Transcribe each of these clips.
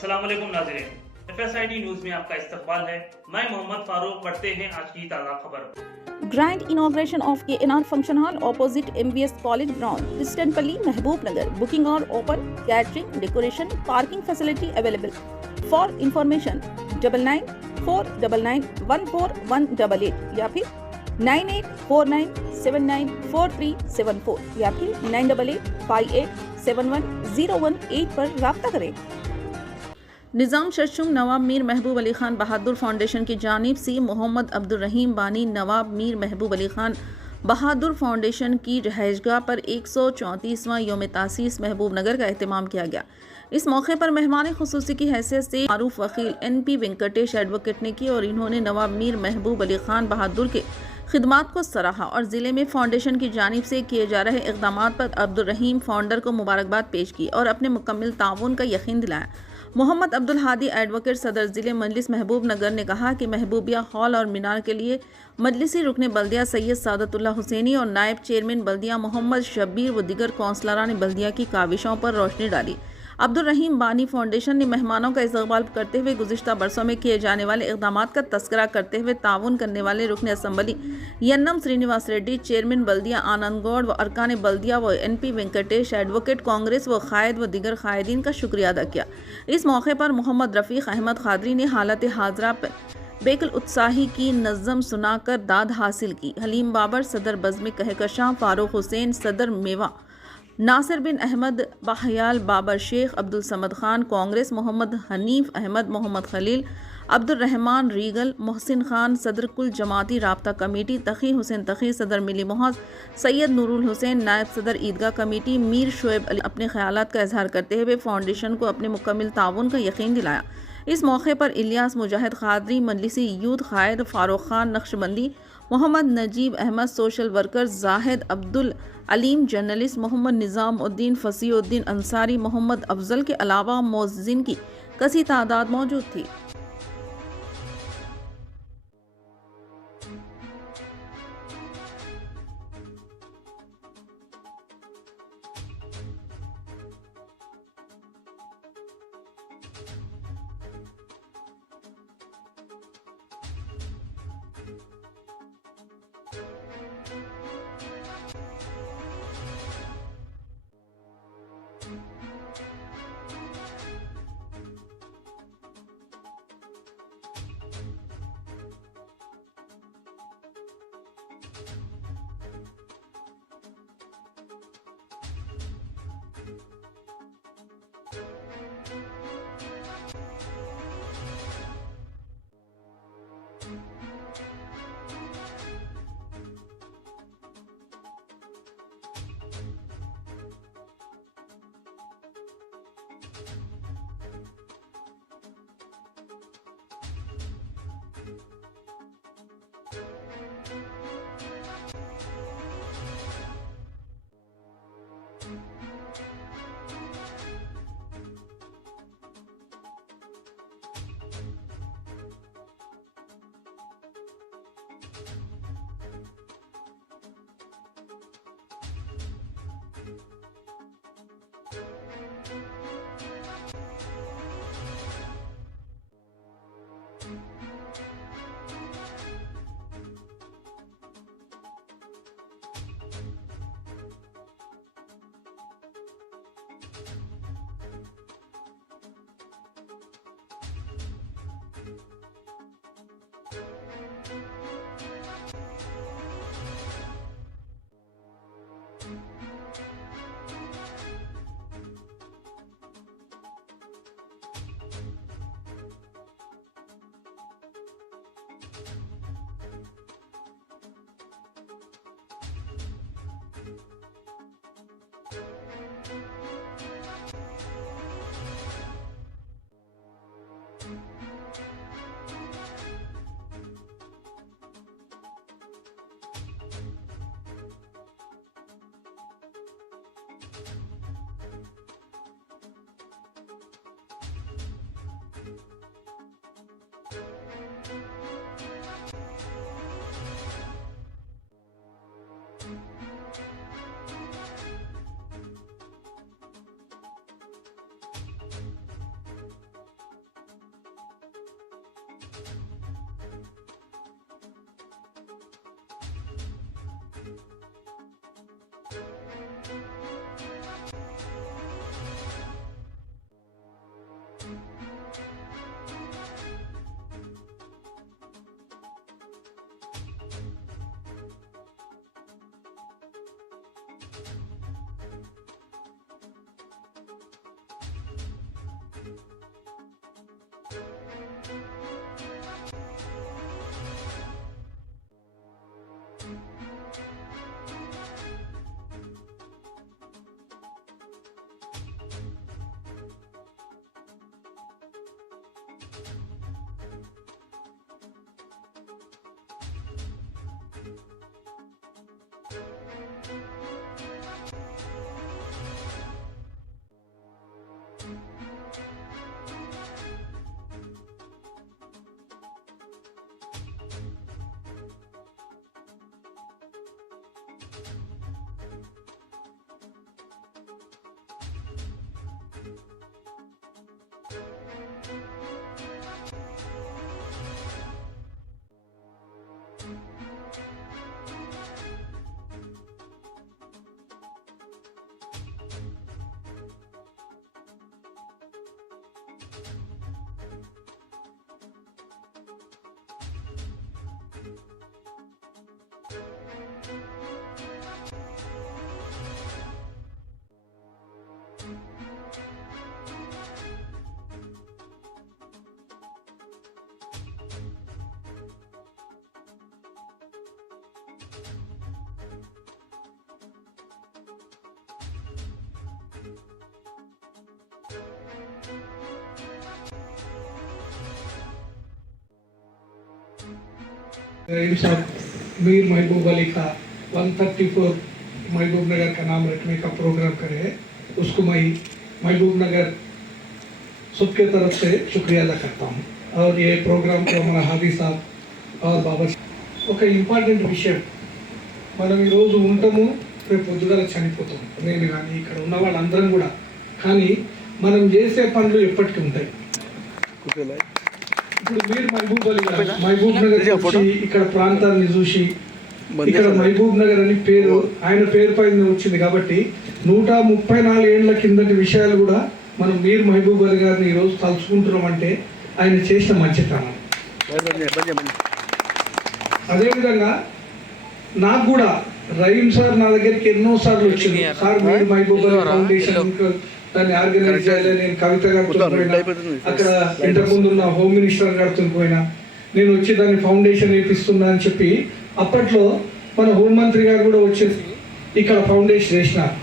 अस्सलाम वालेकुम नाज़रीन, FSID न्यूज में आपका इस्तकबाल है। मैं मोहम्मद फारूक। पढ़ते हैं आज की ताज़ा खबर। Grand inauguration of KNR Function Hall opposite MVS College Ground, Kristanpalli, Mahbubnagar. Booking are open. Catering, decoration, parking facility available. For information, 9949914188 या फिर 9849794374 या फिर 9858710118 पर राब्ता करें। निज़ाम शशुंग नवाब मीर महबूब अली खान बहादुर फाउंडेशन की जानिब से मोहम्मद अब्दुल रहीम बानी नवाब मीर महबूब अली खान बहादुर फाउंडेशन की रहायशगाह पर 134वां योम तासीस महबूब नगर का एहतमाम किया गया। इस मौके पर मेहमान खुसूसी की हैसियत से मारूफ वकील NP वेंकटेश एडवोकेट ने की और इन्होंने नवाब मीर महबूब अली खान बहादुर के खिदमात को सराहा और ज़िले में फाउंडेशन की जानिब से किए जा रहे इक़दाम पर अब्दुल रहीम फाउंडर को मुबारकबाद पेश की और अपने मुकम्मल ताउन का यकीन दिलाया। मोहम्मद अब्दुल हादी एडवोकेट सदर ज़िले मजलिस महबूब नगर ने कहा कि महबूबिया हॉल और मीनार के लिए मजलिसी रुकने बल्दिया सैयद सादतुल्लाह हुसैनी और नायब चेयरमैन बल्दिया मोहम्मद शब्बीर व दीगर कौंसलरान बल्दिया की काविशों पर रोशनी डाली। अब्दुल रहीम बानी फाउंडेशन ने मेहमानों का इस्तकबाल करते हुए गुज़िश्ता बरसों में किए जाने वाले इक़दाम का तस्करा करते हुए ताउन करने वाले रुकन असम्बली यन्नम श्रीनिवास रेड्डी, चेयरमैन बल्दिया आनंद गौड़ व अरकान बल्दिया व NP वेंकटेश एडवोकेट कांग्रेस व कायद व दीगर कायदीन का शुक्रिया अदा किया। इस मौके पर मोहम्मद रफ़ीक अहमद खादरी ने हालत हाजरा पर बेकल उत्साही की नज़म सुनाकर दाद हासिल की। हलीम बाबर सदर बज़्म कहकशां, फारूक हुसैन सदर मेवा, नासिर बिन अहमद बहयाल, बाबर शेख, अब्दुल समद खान कांग्रेस, मोहम्मद हनीफ अहमद, मोहम्मद खलील, अब्दुल रहमान रीगल, मोहसिन खान सदर कुल जमाती राब्ता कमेटी, तकी हुसैन तकी सदर मिली मोहज, सैयद नूरुल हुसैन नायब सदर ईदगाह कमेटी, मीर शोएब अली अपने ख्यालात का इजहार करते हुए फाउंडेशन को अपने मुकम्मल ताउन का यकीन दिलाया। इस मौके पर इलियास मुजाहिद खादरी, मजलिसी यूथ कायद Farooq Khan Naqshbandi, Mohammad Najeeb Ahmed social worker, Zahid Abdul Aleem journalist, Mohammad Nizamuddin Fasiuddin Ansari, Mohammad Afzal के अलावा मौज़िन की कसी तादाद मौजूद थी। मीर महबूब अली का 134 महबूब नगर का नाम रखने का प्रोग्राम करे है, उसको मैं महबूब नगर सबके तरफ से शुक्रिया अदा करता हूँ। और ये प्रोग्राम को हमारा हादी साहब और बाबा ఒక ఇంపార్టెంట్ విషయం, మనం ఈరోజు ఉంటాము, రేపు పొద్దుగల చనిపోతాం, నేను కానీ ఇక్కడ ఉన్న వాళ్ళందరం కూడా. కానీ మనం చేసే పనులు ఎప్పటికీ ఉంటాయి. ఇప్పుడు మీరు మహబూబ్ అలీ గారు మహబూబ్ నగర్ వచ్చి ఇక్కడ ప్రాంతాన్ని చూసి ఇక్కడ మహబూబ్ నగర్ అని పేరు ఆయన పేరు పైన వచ్చింది కాబట్టి 134 ఏళ్ల కిందటి విషయాలు కూడా మనం మీర్ మహబూబ్ అలీ గారిని ఈరోజు తలుచుకుంటున్నాం అంటే ఆయన చేసిన మంచితనం. అదేవిధంగా నాకు కూడా రహీం సార్ నా దగ్గరికి ఎన్నోసార్లు వచ్చింది, సార్ మీర్ మహబూబ్ అలీ ఫౌండేషన్ దాన్ని ఆర్గనైజ్ చేయాలి, నేను కవిత గారితో పోయినా, అక్కడ ఇంతకుముందు ఉన్న హోమ్ మినిస్టర్ గారితో పోయినా, నేను వచ్చి దాన్ని ఫౌండేషన్ వేపిస్తున్నా అని చెప్పి అప్పట్లో మన హోంమంత్రి గారు కూడా వచ్చేసి ఇక్కడ ఫౌండేషన్ వేసినారు.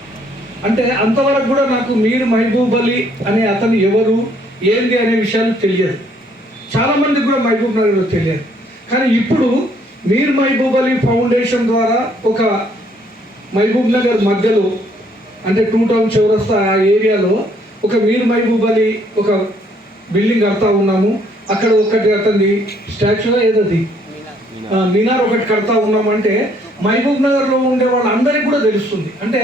అంటే అంతవరకు కూడా నాకు మీర్ మహబూబ్ అలీ అనే అతను ఎవరు ఏంది అనే విషయాలు తెలియదు, చాలా మందికి కూడా మహబూబ్ నగర్లో తెలియదు. కానీ ఇప్పుడు మీర్ మహబూబ్ అలీ ఫౌండేషన్ ద్వారా ఒక మహబూబ్ నగర్ మధ్యలో అంటే 2 టౌన్ చౌరస్తా ఆ ఏరియాలో ఒక మీర్ మహబూబ్ అలీ ఒక బిల్డింగ్ కడతా ఉన్నాము. అక్కడ ఒకటి అతని స్టాచ్యూ ఏదది మినార్ ఒకటి కడతా ఉన్నాము. అంటే మహబూబ్ నగర్లో ఉండే వాళ్ళందరికీ కూడా తెలుస్తుంది. అంటే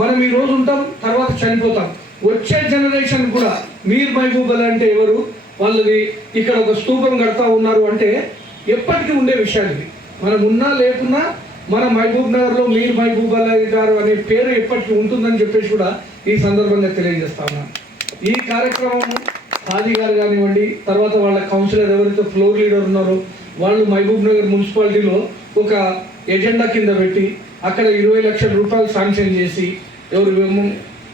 మనం ఈ రోజు ఉంటాం, తర్వాత చనిపోతాం, వచ్చే జనరేషన్ కూడా మీర్ మహబూబ్ అలీ అంటే ఎవరు, వాళ్ళది ఇక్కడ ఒక స్తూపం కడతా ఉన్నారు అంటే ఎప్పటికీ ఉండే విషయాలు ఇవి. మనం ఉన్నా లేకున్నా మన మహబూబ్ నగర్లో మీర్ మహబూబ్ అలీ గారు అనే పేరు ఎప్పటికీ ఉంటుందని చెప్పేసి కూడా ఈ సందర్భంగా తెలియజేస్తా ఉన్నాను. ఈ కార్యక్రమం హాజీ గారు కానివ్వండి, తర్వాత వాళ్ళ కౌన్సిలర్ ఎవరైతే ఫ్లోర్ లీడర్ ఉన్నారో వాళ్ళు మహబూబ్ నగర్ మున్సిపాలిటీలో ఒక ఎజెండా కింద పెట్టి అక్కడ 20 లక్షల రూపాయలు శాంక్షన్ చేసి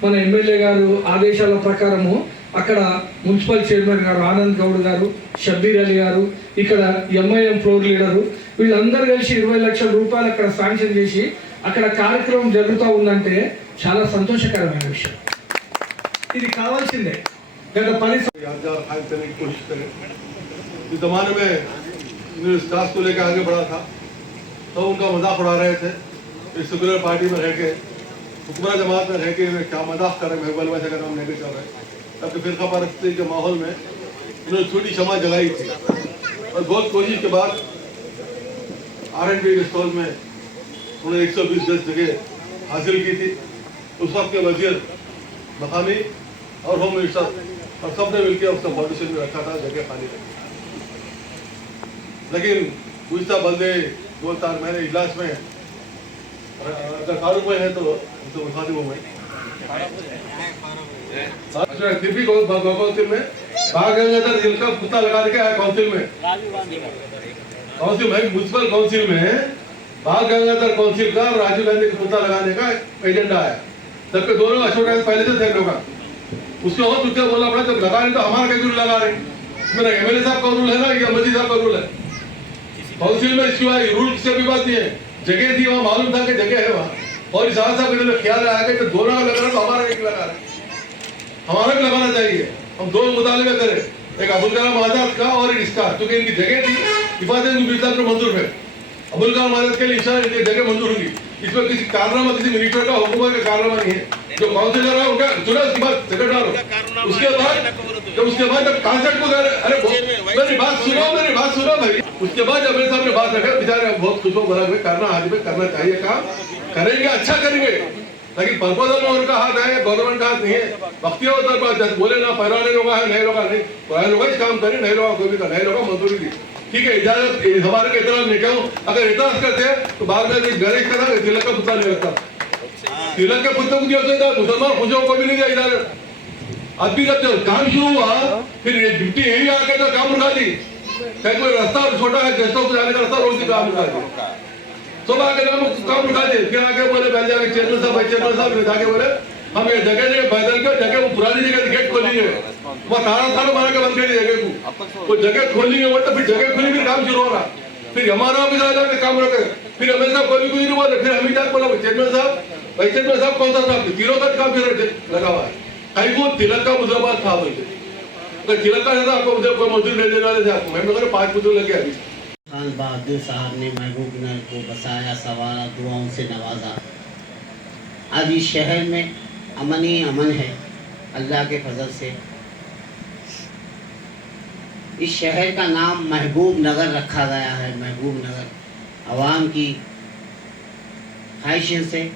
మన ఎమ్మెల్యే గారు ఆదేశాల ప్రకారము అక్కడ మున్సిపల్ చైర్మన్ గారు ఆనంద్ గౌడ్ గారు, షబ్బీర్ అలీ గారు, ఇక్కడ ఎంఐఎం ఫ్లోర్ లీడరు వీళ్ళందరూ కలిసి 20 లక్షల రూపాయలు అక్కడ శాంక్షన్ చేసి అక్కడ కార్యక్రమం జరుగుతూ ఉందంటే చాలా సంతోషకరమైన విషయం. ఇది కావాల్సిందే. గత 10 इस जमाने में इस टास्क को लेकर आगे बढ़ा था तो उनका मजाक उड़ा रहे थे, इस सेकुलर पार्टी में रह के हुक्मरान जमात में रह के क्या मजाक कर रहे हैं, महबूब अगर हम नहीं कर रहे। तब तो फिरका परस्ती के माहौल में उन्होंने छोटी क्षमा जलाई थी और बहुत कोशिश के बाद R&B स्टॉल में उन्होंने 120 गज जगह हासिल की थी। उस वक्त के वजीर मकामी और होम मिनिस्टर और सबने मिलकर उसका फाउंडेशन में रखा था, जगह खाली रखी। लेकिन गुज़श्ता बंदे 2-4 महीने इजलास में अगर कानून में है तो मुखातिब हूँ मैं। फिर भी गौतम में बाल गंगाधर जिनका पुतला लगा के आया काउंसिल में, म्युनिसिपल काउंसिल में बाल गंगाधर काउंसिल का राजीव गांधी का पुतला लगाने का एजेंडा आया, जबकि दोनों अशोक गहलोत पहले से थे लोग। उसके और तुझे बोलना पड़ा जब लगा रहे तो हमारा क्या रूल लगा रहे, मेरा एमएलए साहब का रूल है ना या मंत्री साहब का रूल है। काउंसिल में इसकी रूल से भी बात नहीं है, जगह थी वहाँ, मालूम था कि जगह है वहाँ, और इस साहब के दिल ख्याल आया कि दोनों का लग रहा है तो हमारा एक लगा रहे, हमारा भी लगाना चाहिए। हम दो मुतालबे करें, एक अबुल कलाम आजाद का और एक इसका, क्योंकि इनकी जगह थी हिफाजत मिर्जा को मंजूर है। अबुल कलाम आजाद के लिए जगह मंजूर होगी, इसमें किसी कारनामा, किसी मिनिस्टर का हुकूमत का कारनामा नहीं है। जो काउंसिलर है उनका सुना, उसके बाद सेक्रेटरी, उसके बाद जब कॉन्सेप्ट को अरे मेरी बात सुनो भाई, उसके बाद जब मेरे सामने बात रखे बेचारे बहुत खुश हो, बोला करना आज में करना चाहिए, काम करेंगे, अच्छा करेंगे, लेकिन प्रपोजल में उनका हाथ है, गवर्नमेंट का हाथ नहीं है। वक्तिया होता है बोले ना, पुराने लोग है, नए लोग नहीं, पुराने लोग इस काम करें, नए लोगों को भी नए लोगों मंजूरी दी, ठीक है, इजाजत हमारे को इतना नहीं कहूँ। अगर इतना करते तो बाद में गणेश का था, तिलक का पुतला नहीं लगता, तिलक के पुतलों को दिया होता, मुसलमान खुशियों को भी नहीं दिया इजाजत। अभी जब काम शुरू हुआ फिर ड्यूटी यही आके तो काम रुका दी, कहीं कोई रास्ता छोटा है गेस्टों को जाने का रास्ता रोड से काम रुका दी, सुबह आके काम रुका दे, फिर आके बोले बैठ जाके चेयरमैन साहब जाके बोले हम ये जगह बदल के जगह वो पुरानी जगह गेट खोली है, वो तारा मारा के बंद कर दी जगह को, वो जगह खोली है, तो फिर जगह खुली, फिर काम शुरू हो रहा, फिर हमारा भी जाके काम रुके, फिर एमएलए साहब कोई नहीं बोले, फिर हम ही जाके बोला चेयरमैन साहब कौन सा साहब तीनों का काम फिर लगा हुआ है, कहीं वो तिलक का मुद्राबाद था बोलते, अगर तिलक का था आपको मुझे कोई मजदूर नहीं देने वाले थे, आपको मैं तो 5 मजदूर लगे अभी। खान बहादुर साहब ने महबूब नगर को बसाया, सवारा, दुआओं से नवाजा। आज इस शहर में अमन ही अमन है, अल्लाह के फजल से। इस शहर का नाम महबूब नगर रखा गया है, महबूब नगर आवाम की ख्वाहिशों से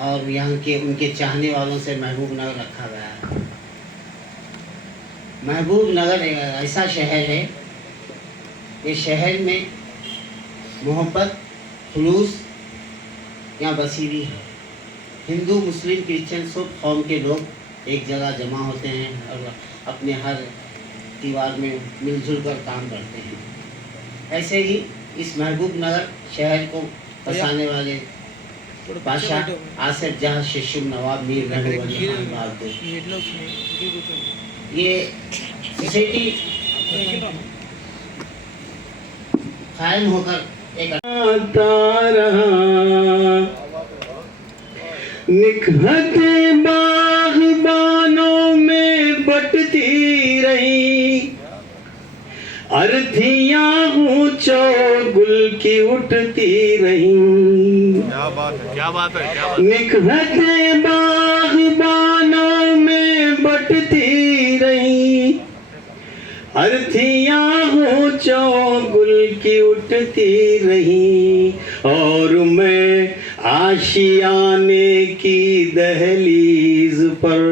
और यहाँ के उनके चाहने वालों से महबूब नगर रखा गया है। महबूब नगर एक ऐसा शहर है, इस शहर में मोहब्बत, खुलूस यहाँ बसी हुई है। हिंदू, मुस्लिम, क्रिश्चियन सब कौम के लोग एक जगह जमा होते हैं और अपने हर त्योहार में मिलजुल कर काम करते हैं। ऐसे ही इस महबूब नगर शहर को बसाने वाले बादशाह आसिफ जहाँ शिशुम नवाब मीर महबूब अली खान बहादुर, ये सोसाइटी कायम होकर एक निकहत बागबानों में बटती रही, अर्थियां ऊंचो गुल की उठती रही। क्या बात है। निकहत बागबानों में बटती रही, अर्थियां ऊंचो गुल की उठती रही, और मैं आशियाने की दहलीज पर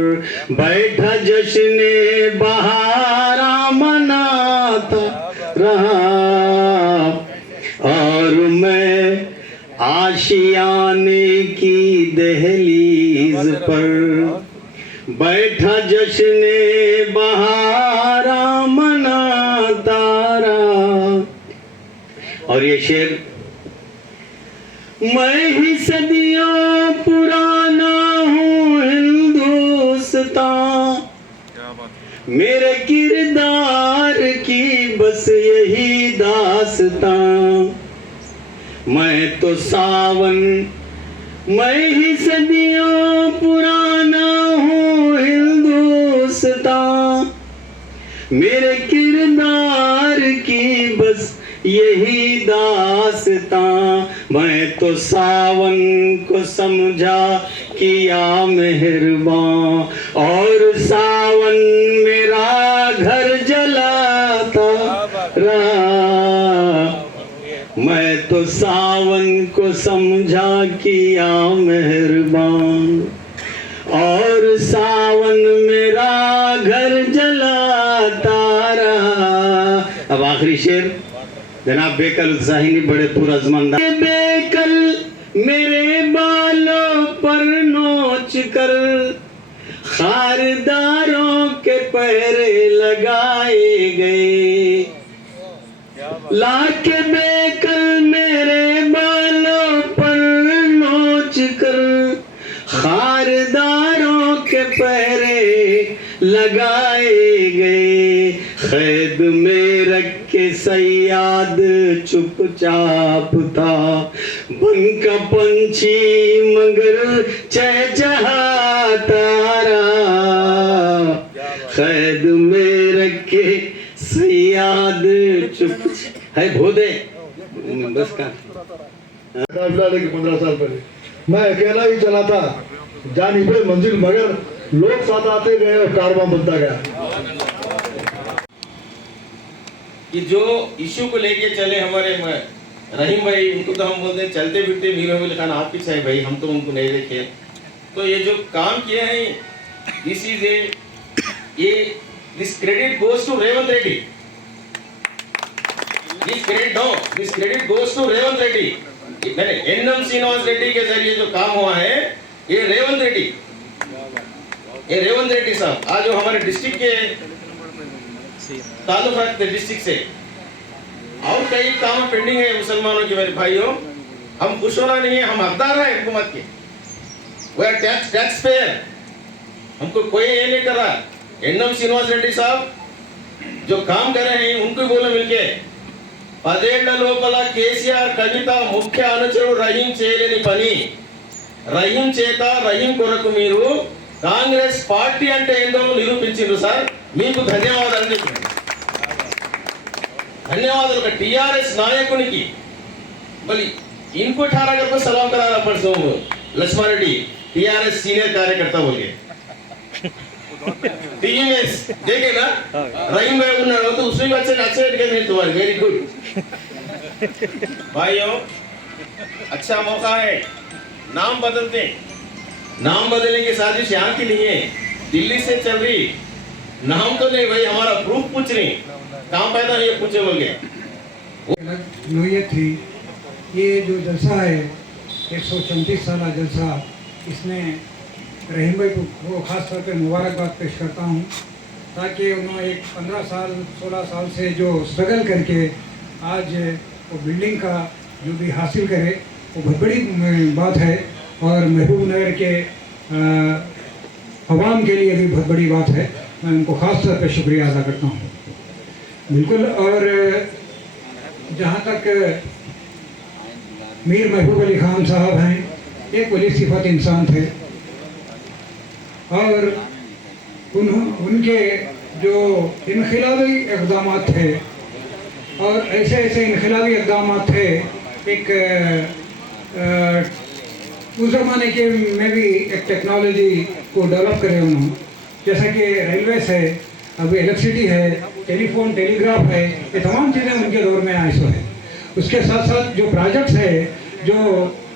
बैठा जश्न बहारा मनाता रहा, और मैं आशियाने की दहलीज पर बैठा जश्न बहारा मनाता रहा। और ये शेर, मैं ही सदियों पुराना हूँ हिंदुस्तान, मेरे किरदार की बस यही दास्तां। मैं तो सावन, मैं ही सदियों पुराना हूँ हिंदुस्तान, मेरे किरदार की बस यही दास्तां। मैं तो सावन को समझा किया मेहरबान, और सावन मेरा घर जलाता रहा। मैं तो सावन को समझा किया मेहरबान, और सावन मेरा घर जलाता रहा। अब आखिरी शेर जनाब बेकल साहिनी बड़े पुरज़मंदा। बेकल मेरे बालों पर नोच कर खारदारों के पहरे लगाए गए, लाके बेकल मेरे बालों पर नोच कर खारदारों के पहरे लगाए गए। कैद में रख के सयाद चुपचाप था, बन का पंछी मगर चहचहाता रहा। कैद में रख के सयाद चुप है भोदे बस का। 15 साल पहले मैं अकेला ही चला था, जानिबे मंजिल मगर लोग साथ आते गए और कारवां बनता गया। कि जो इशू को लेके चले हमारे रहीम भाई, उनको तो हम बोलते हैं चलते फिरते मीर महबूब अली खान आप पीछे है भाई, हम तो उनको नहीं देखे। तो ये जो काम किया है, this is this credit goes to Revanth Reddy. This credit goes to Revanth Reddy. मैंने एनएम श्रीनिवास रेड्डी के जरिए जो काम हुआ है, ये रेवंत रेड्डी साहब आज जो हमारे डिस्ट्रिक्ट के ताल्लुक रखते डिस्ट्रिक्ट से, और कई काम पेंडिंग है मुसलमानों के। मेरे भाइयों, हम खुश होना नहीं है, हम हकदार हैं हुकूमत के, वो टैक्स पेयर, हमको कोई ये नहीं कर रहा। एनएम श्रीनिवास रेड्डी साहब जो काम कर रहे हैं उनको बोलो मिलके, 10 లోపల కేసీఆర్ కవిత ముఖ్య అనుచరుడు రహీం చేయలేని పని, రహీం చేత రహీం కొరకు మీరు కాంగ్రెస్ పార్టీ అంటే ఏందో నిరూపించారు సార్, మీకు ధన్యవాదాలు చెప్పండి। ధన్యవాదాలు ఒక టిఆర్ఎస్ నాయకునికి। మరి इनको 18 अगस्त को सलाम कराना परसों लक्ष्मण रेड्डी टीआरएस सीनियर कार्यकर्ता बोल के टीएमएस देखे ना, रहीम भाई उन्होंने तो उसमें अच्छे मिले तुम्हारे, वेरी गुड भाइयों। अच्छा मौका है, नाम बदलते, नाम बदलने की साजिश यहाँ की नहीं है, दिल्ली से चल रही। नाम तो नहीं भाई, हमारा प्रूफ पूछ रही, कहाँ पैदा हुई पूछे बोल के। नोयत थी ये जो जलसा है 134 साल जलसा, इसमें रहीम भाई को खास तौर पे मुबारकबाद पेश करता हूँ, ताकि उन्होंने एक 15 साल 16 साल से जो स्ट्रगल करके आज वो बिल्डिंग का जो भी हासिल करे, वो बहुत बड़ी बात है, और महबूब नगर के आवाम के लिए भी बहुत बड़ी बात है। मैं उनको ख़ास तौर पे शुक्रिया अदा करता हूँ बिल्कुल। और जहाँ तक मीर महबूब अली खान साहब हैं, एक वली सिफत इंसान थे, और उनके जो इनकलाबी इक़दाम थे, और ऐसे ऐसे इनकलाबी इक़दाम थे, एक उस ज़माने के में भी एक टेक्नोलॉजी को डेवलप करे उन्होंने, जैसा कि रेलवे है, अभी इलेक्ट्रिसिटी है, टेलीफोन टेलीग्राफ है, ये तमाम चीज़ें उनके दौर में आई सो है। उसके साथ साथ जो प्रोजेक्ट्स है, जो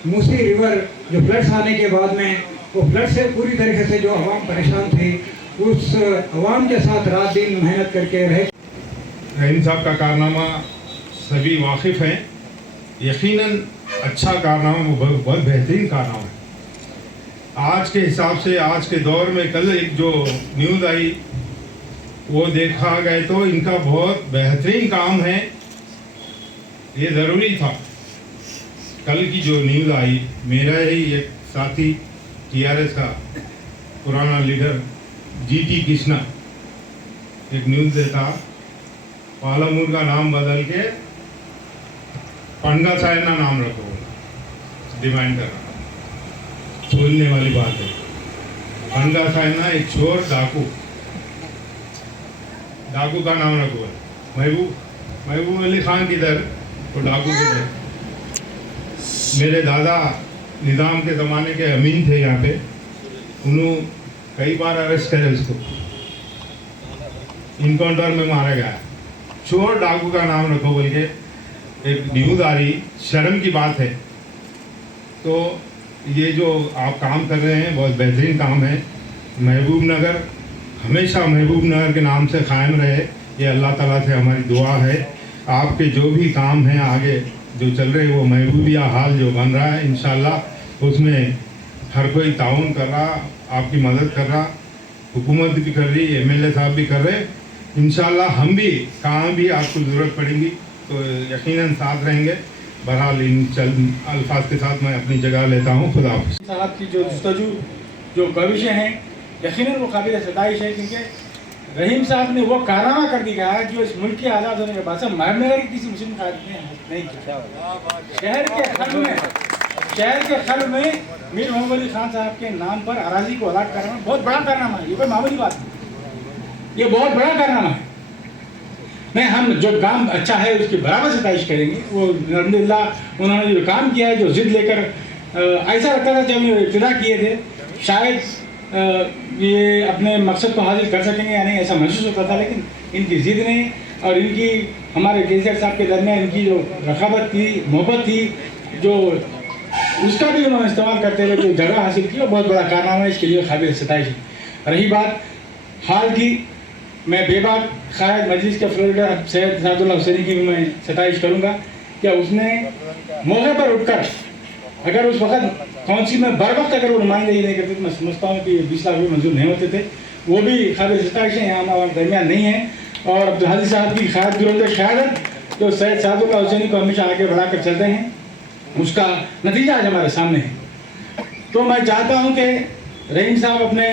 मूसी रिवर जो फ्लड्स आने के बाद में, वो फ्लड से पूरी तरीके से जो आवाम परेशान थी, उस आवाम के साथ रात दिन मेहनत करके रहे। रहीम साहब का कारनामा सभी वाकिफ़ हैं, यकीनन अच्छा कारनामा, वो बहुत बेहतरीन कारनामा है। आज के हिसाब से, आज के दौर में कल एक जो न्यूज़ आई वो देखा गए तो इनका बहुत बेहतरीन काम है, ये ज़रूरी था। कल की जो न्यूज़ आई, मेरा ही एक साथी टीआरएस का पुराना लीडर जीटी कृष्णा एक न्यूज़ देता, पालामूर का नाम बदल के पंडा सायना नाम रखो, डिमांड कर रहा, सुनने वाली बात है। पंडा सायना एक चोर डाकू का नाम रखो। महबूब अली खान किधर, तो डाकू किधर। मेरे दादा निज़ाम के ज़माने के अमीन थे यहाँ पे, उन्होंने कई बार अरेस्ट करे, उसको इनकाउंटर में मारा गया। चोर डाकू का नाम रखो बोल के एक न्यूज़ आ रही, शर्म की बात है। तो ये जो आप काम कर रहे हैं बहुत बेहतरीन काम है। महबूब नगर हमेशा महबूब नगर के नाम से कायम रहे, ये अल्लाह ताला से हमारी दुआ है। आपके जो भी काम हैं आगे जो चल रहे हैं, वो महबूबिया हाल जो बन रहा है, इंशाल्लाह उसमें हर कोई ताउन कर रहा, आपकी मदद कर रहा। हुकूमत भी कर रही, MLA साहब भी कर रहे। इंशाल्लाह हम भी कहाँ भी आपको ज़रूरत पड़ेगी तो यकीनन साथ रहेंगे। बहरहाल इन चंद अल्फाज के साथ मैं अपनी जगह लेता हूँ। खुदा हाफ़िज़। साहब की जो जस्तजू जो कविशें हैं यकीनन वो काबिल सताइश है, क्योंकि रहीम साहब ने वो कारनामा कर दिया है जो इस मुल्क के आज़ाद होने के बाद से महबूबनगर की किसी मुस्लिम कायद ने नहीं किया। शहर के खल्ब में मीर मोहम्मद अली खान साहब के नाम पर अराजी को अलाट करना बहुत बड़ा कारनामा है। ये कोई मामूली बात नहीं, ये बहुत बड़ा कारनामा है। नहीं, हम जो काम अच्छा है उसकी बराबर सताइश करेंगे। वो अल्हम्दुलिल्लाह उन्होंने जो काम किया है, जो जिद लेकर ऐसा लगता था जब ये इब्तिदा किए थे शायद ये अपने मकसद को हासिल कर सकेंगे या नहीं, ऐसा महसूस होता था। लेकिन इनकी जिद ने और इनकी हमारे केसर साहब के दरमियान इनकी जो रखावत थी, मोहब्बत थी, जो उसका भी उन्होंने इस्तेमाल करते हुए जो जगह हासिल की, वो बहुत बड़ा कारनामा है। इसके लिए काबिल सताइश है। रही बात हाल की, मैं बेबाक क़ायद मजलिस के फ्लोरिडा सैयद सादुल्लाह हुसैनी की भी मैं सताइश करूँगा कि उसने मौके पर उठकर अगर उस वक्त काउंसिल में बर वक्त अगर वो नुमाइंदगी नहीं करते तो मैं समझता हूँ कि 20 लाख भी मंजूर नहीं होते थे। वो भी काबिल सताइश है, यहाँ हमारे दरमियान नहीं है। और अब्दुल हादी साहब की क़यादत जो सैयद सादुल्लाह हुसैनी को हमेशा आगे बढ़ाकर चलते हैं, उसका नतीजा आज हमारे सामने है। तो मैं चाहता हूँ कि रहीम साहब अपने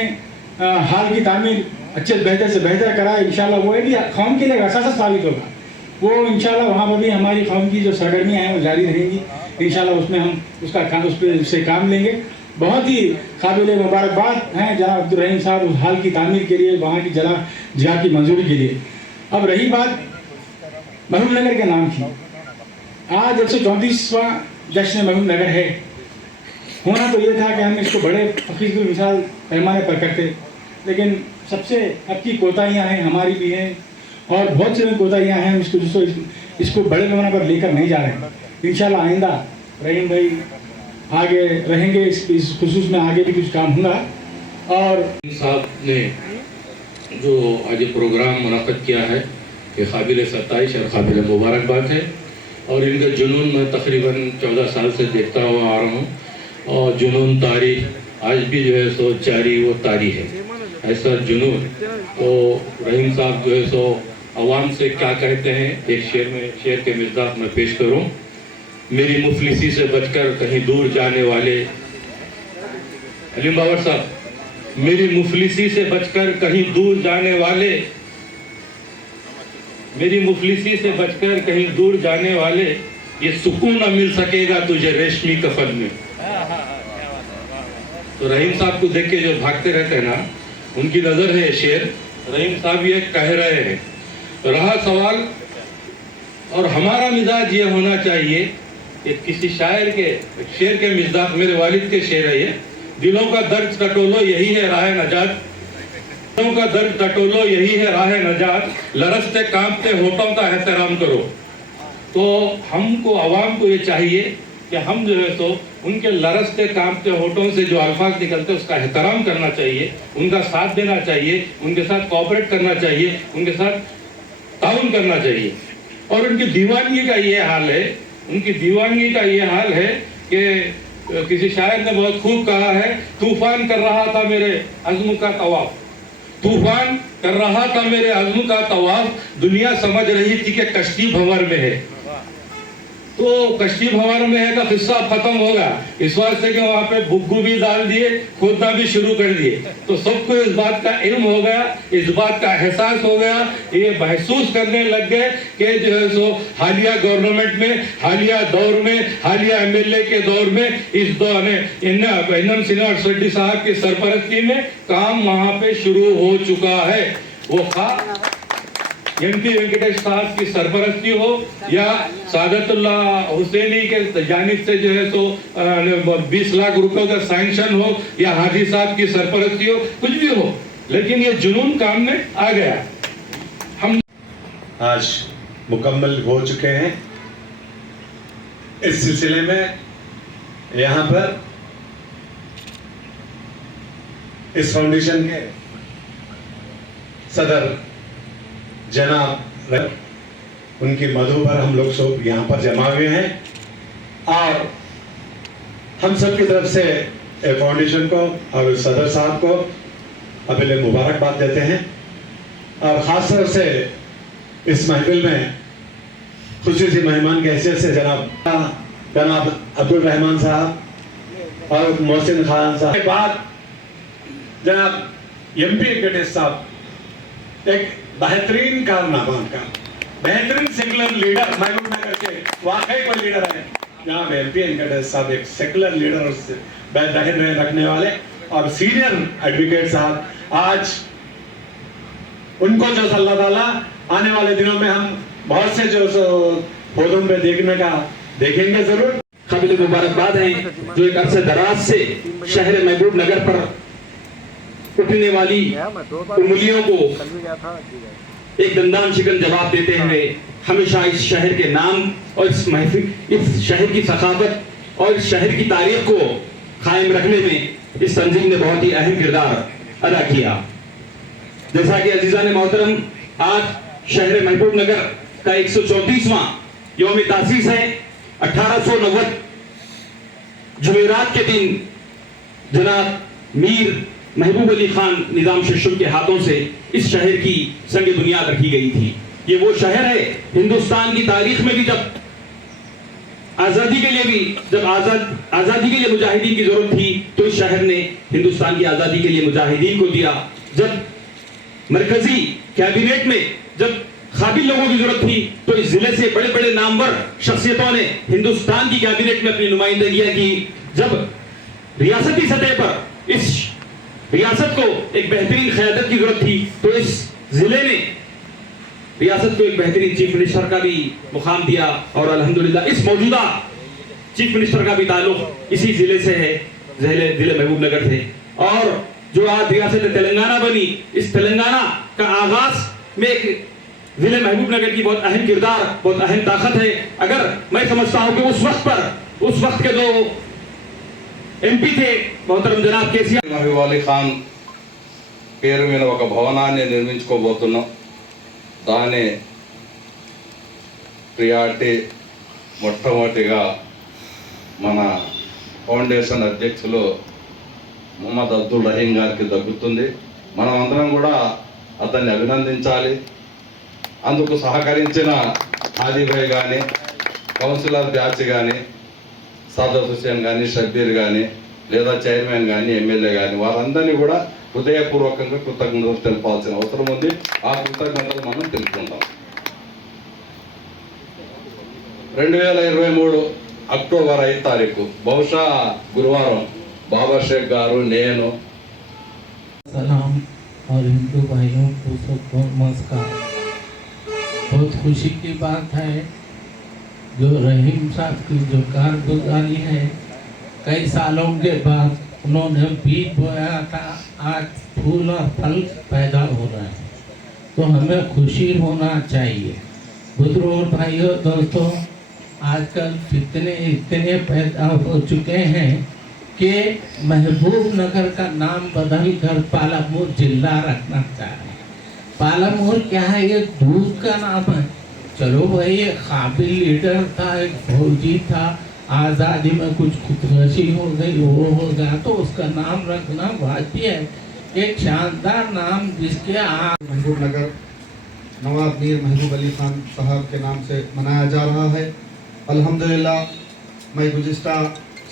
हाल की तामीर अच्छे बेहतर से बेहतर कराए। इंशाल्लाह वो भी कौम के लिए असासा साबित होगा। वो इंशाल्लाह वहाँ पर भी हमारी कौम की जो सरगर्मियाँ हैं वो जारी रहेंगी। इंशाल्लाह उसमें हम उसका काम उससे काम लेंगे। बहुत ही काबिल मुबारकबाद हैं जनाब अब्दुल रहीम साहब उस हाल की तामीर के लिए, वहाँ की जगह की मंजूरी के लिए। अब रही बात महबूबनगर के नाम की, आज 134वां जश्न महबूबनगर है। होना तो ये था कि हम इसको बड़े फ़ख्र की मिसाल पैमाने पर करते, लेकिन सबसे अब की कोताहियाँ हैं, हमारी भी हैं और बहुत सी कोताहियाँ हैं। हम इसको बड़े पैमाने पर लेकर नहीं जा रहे हैं। इंशाल्लाह आइंदा रहीम भाई आगे रहेंगे, इस खुसूस में आगे भी कुछ काम होगा। और साहब ने जो आज प्रोग्राम मुनक़्क़द किया है ये काबिल सताइश और काबिल मुबारकबाद है। और इनका जुनून मैं तकरीबन 14 साल से देखता हुआ आ रहा हूँ और जुनून तारी आज भी जो है सो जारी वो तारी है। ऐसा जुनून तो रहीम साहब जो है सो अवाम से क्या कहते हैं, एक शेर के मिज़ाज में पेश करूँ। मेरी मुफलिसी से बचकर कहीं दूर जाने वाले, अलीम बाबर साहब, मेरी मुफलिसी से बचकर कहीं दूर जाने वाले, मेरी मुफलिसी से बचकर कहीं दूर जाने वाले, ये सुकून न मिल सकेगा तुझे रेशमी कफन में। तो रहीम साहब को देख के जो भागते रहते हैं ना, उनकी नजर है शेर। रहीम साहब ये कह रहे हैं। रहा सवाल, और हमारा मिजाज ये होना चाहिए कि किसी शायर के शेर के मिजाज, मेरे वालिद के शेर है ये, दिलों का दर्द टटोलो यही है राह नजात, दिलों का दर्द टटोलो यही है राह नजात, लरसते कांपते होठों का एहतराम करो। तो हमको आवाम को ये चाहिए कि हम जो है तो उनके लरसते कांपते होठों से जो अल्फाज निकलते उसका एहतराम करना चाहिए, उनका साथ देना चाहिए, उनके साथ कोऑपरेट करना चाहिए, उनके साथ ताउन करना चाहिए। और उनकी दीवानगी का ये हाल है, उनकी दीवानगी का ये हाल है कि किसी शायर ने बहुत खूब कहा है, तूफान कर रहा था मेरे अज़्म का तवाफ, तूफान कर रहा था मेरे अज़्म का तवाफ, दुनिया समझ रही थी कि कश्ती भंवर में है। तो कश्ती भंवर में है का किस्सा खत्म होगा, इस वास्ते कि वहाँ पे बुग्गू भी डाल दिए, खोदना भी शुरू कर दिए। तो सबको इस बात का इल्म हो गया, इस बात का एहसास हो गया, ये महसूस करने लग गए कि जो है सो हालिया गवर्नमेंट में, हालिया दौर में, हालिया MLA के दौर में, इस दौर में इन्नम सिन्हा शेट्टी साहब की सरपरस्ती में काम वहाँ पे शुरू हो चुका है। वो MP वेंकटेश साहब की सरपरस्ती हो या सादतुल्लाह हुसैनी के जानिब से जो है तो 20 लाख रुपए का सैंक्शन हो या हाजी साहब की सरपरस्ती हो, कुछ भी हो, लेकिन ये जुनून काम में आ गया। हम आज मुकम्मल हो चुके हैं। इस सिलसिले में यहाँ पर इस फाउंडेशन के सदर जनाब उनकी मधु पर हम लोग सब यहाँ पर जमा हुए हैं और हम सब की तरफ से फाउंडेशन को और सदर साहब को अभी मुबारकबाद देते हैं और ख़ास तौर से इस महफिल में खुसूसी मेहमान की हैसियत से जनाब अब्दुल रहमान साहब और मोहसिन खान साहब के बाद जनाब MP वेंकटेश साहब एक बेहतरीन कारनामा का बेहतरीन सेकुलर लीडर महबूब नगर के वाकई कोई लीडर है। जनाब MP वेंकटेश साहब एक सेकुलर लीडर और जाहिर रखने वाले और सीनियर एडवोकेट साहब, आज उनको जो अल्लाह ताला आने वाले दिनों में हम बहुत से जो पौधों पे देखेंगे जरूर। काबिल मुबारकबाद है जो एक अरसे दराज से शहर महबूब नगर पर उठने वाली उंगलियों को एक दंदान शिकन जवाब देते हुए हमेशा इस शहर के नाम और इस शहर की सखावत और इस शहर की तारीख को कायम रखने में इस तंजीम ने बहुत ही अहम किरदार अदा किया। जैसा कि अजीज़ान मोहतरम, आज शहर महबूब नगर का 134वां यौम तासीस है। 1890 जुमेरात के दिन जनाब मीर महबूब अली खान निजाम शशुम के हाथों से इस शहर की संग बुनियाद रखी गई थी। ये वो शहर है हिंदुस्तान की तारीख में भी जब आजादी के लिए आजादी के लिए मुजाहिदीन की जरूरत थी तो इस शहर ने हिंदुस्तान की आजादी के लिए मुजाहिदीन को दिया। जब मरकजी कैबिनेट में जब काबिल लोगों की जरूरत थी तो इस जिले से बड़े बड़े नामवर शख्सियतों ने हिंदुस्तान की कैबिनेट में अपनी नुमाइंदगियां की। जब रियासती सतह पर इस रियासत को एक बेहतरीन क़यादत की जरूरत थी तो इस जिले ने रियासत को एक बेहतरीन चीफ मिनिस्टर का भी मुकाम दिया और अल्हम्दुलिल्लाह इस मौजूदा चीफ मिनिस्टर का भी ताल्लुक इसी जिले से है, जिले महबूब नगर से। और जो आज रियासत तेलंगाना बनी, इस तेलंगाना का आगाज में एक जिले महबूब नगर की बहुत अहम किरदार, बहुत अहम ताकत है। अगर मैं समझता हूं कि उस वक्त के जो MP थे मोहतरम जनाब केसीआर महबूब अली खान పేరు మీద ఒక భవనాన్ని నిర్మించుకోబోతున్నాం। దాని ప్రియారిటీ మొట్టమొదటిగా మన ఫౌండేషన్ అధ్యక్షులు మొహమ్మద్ అబ్దుల్ రహీం గారికి దక్కుతుంది। మనం అందరం కూడా అతన్ని అభినందించాలి। అందుకు సహకరించిన ఆదిభాయ్ కానీ, కౌన్సిలర్ బ్యాచ్ కానీ, సాదత్ హుసేన్ కానీ, షబ్బీర్ కానీ, లేదా చైర్మన్ కానీ, ఎమ్మెల్యే కానీ వారందరినీ కూడా హృదయపూర్వకంగా కృతజ్ఞతలు తెలపాల్సిన అవసరం ఉంది। ఆ కృతజ్ఞతలు మనం తెలుపుకుందాం। 2023 అక్టోబర్ 5 తారీఖు బహుశా గురువారం బాబా షేక్ గారు, నేను सलाम और हिंदू भाइयों को सबको नमस्कार। बहुत खुशी की बात है जो रहीम साहब की जो कारगुजारी है, कई सालों के बाद उन्होंने बीज बोया था, आज फूल और फल पैदा हो रहा है, तो हमें खुशी होना चाहिए। बुजुर्ग भाइयों दोस्तों, आजकल इतने पैदा हो चुके हैं कि महबूब नगर का नाम बदल कर पालामूर जिला रखना चाहिए। पालामूर क्या है, ये दूध का नाम है। चलो भाई, एक काबिल लीडर था, एक फौजी था, आज़ादी में कुछ खुदकशी हो गई, वो हो गया, तो उसका नाम रखना वाजिब है। एक शानदार नाम जिसके महबूब नगर नवाब मीर महबूब अली खान साहब के नाम से मनाया जा रहा है। अल्हम्दुलिल्लाह, मैं गुज़िश्ता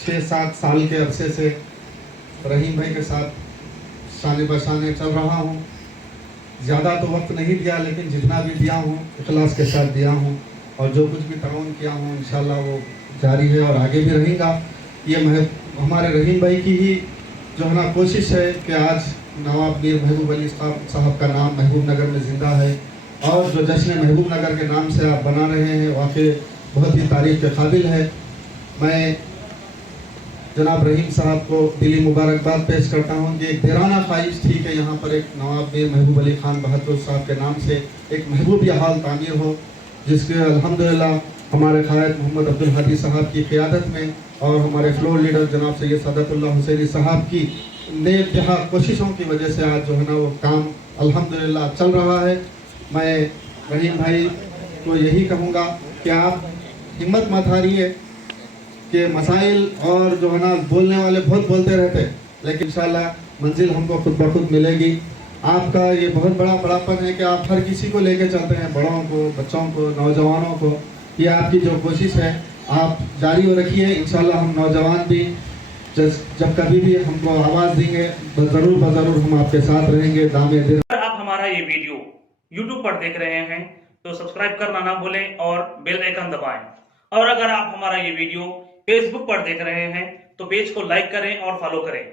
6-7 साल के अरसे से रहीम भाई के साथ शाने बशाने चल रहा हूँ। ज़्यादा तो वक्त नहीं दिया, लेकिन जितना भी दिया हूँ इखलास के साथ दिया हूँ, और जो कुछ भी ताउन किया हूँ इंशाल्लाह वो जारी है और आगे भी रहेगा। ये हमारे रहीम भाई की ही जो है ना कोशिश है कि आज नवाब मीर महबूब अली साहब का नाम महबूब नगर में ज़िंदा है, और जो जश्न महबूब नगर के नाम से आप बना रहे हैं वाकई बहुत ही तारीफ़ के काबिल है। मैं जनाब रहीम साहब को दिली मुबारकबाद पेश करता हूँ कि एक देराना ख्वाहिश थी कि यहाँ पर एक नवाब मीर महबूब अली खान बहादुर साहब के नाम से एक महबूब हाल तामीर हो, जिसके अल्हम्दुलिल्लाह हमारे क़ायद मोहम्मद अब्दुल हादी साहब की क़ियादत में और हमारे फ्लोर लीडर जनाब सैयद सादतुल्लाह हुसैनी साहब की नेक कोशिशों की वजह से आज जो है ना वो काम अल्हम्दुलिल्लाह चल रहा है। मैं रहीम भाई को यही कहूँगा कि आप हिम्मत मत हारिए कि मसाइल और जो है ना बोलने वाले बहुत बोलते रहते, लेकिन इंशाल्लाह मंजिल हमको खुद ब खुद मिलेगी। आपका ये बहुत बड़ा बड़ापन है कि आप हर किसी को लेके चलते हैं, बड़ों को, बच्चों को, नौजवानों को। ये आपकी जो कोशिश है आप जारी रखिए। इंशाल्लाह हम नौजवान भी जब कभी भी हमको आवाज़ देंगे ज़रूर हम आपके साथ रहेंगे। दामे दिन। अगर आप हमारा ये वीडियो YouTube पर देख रहे हैं तो सब्सक्राइब करना ना भूलें और बेल आइकन दबाएं। और अगर आप हमारा ये वीडियो Facebook पर देख रहे हैं तो पेज को लाइक करें और फॉलो करें।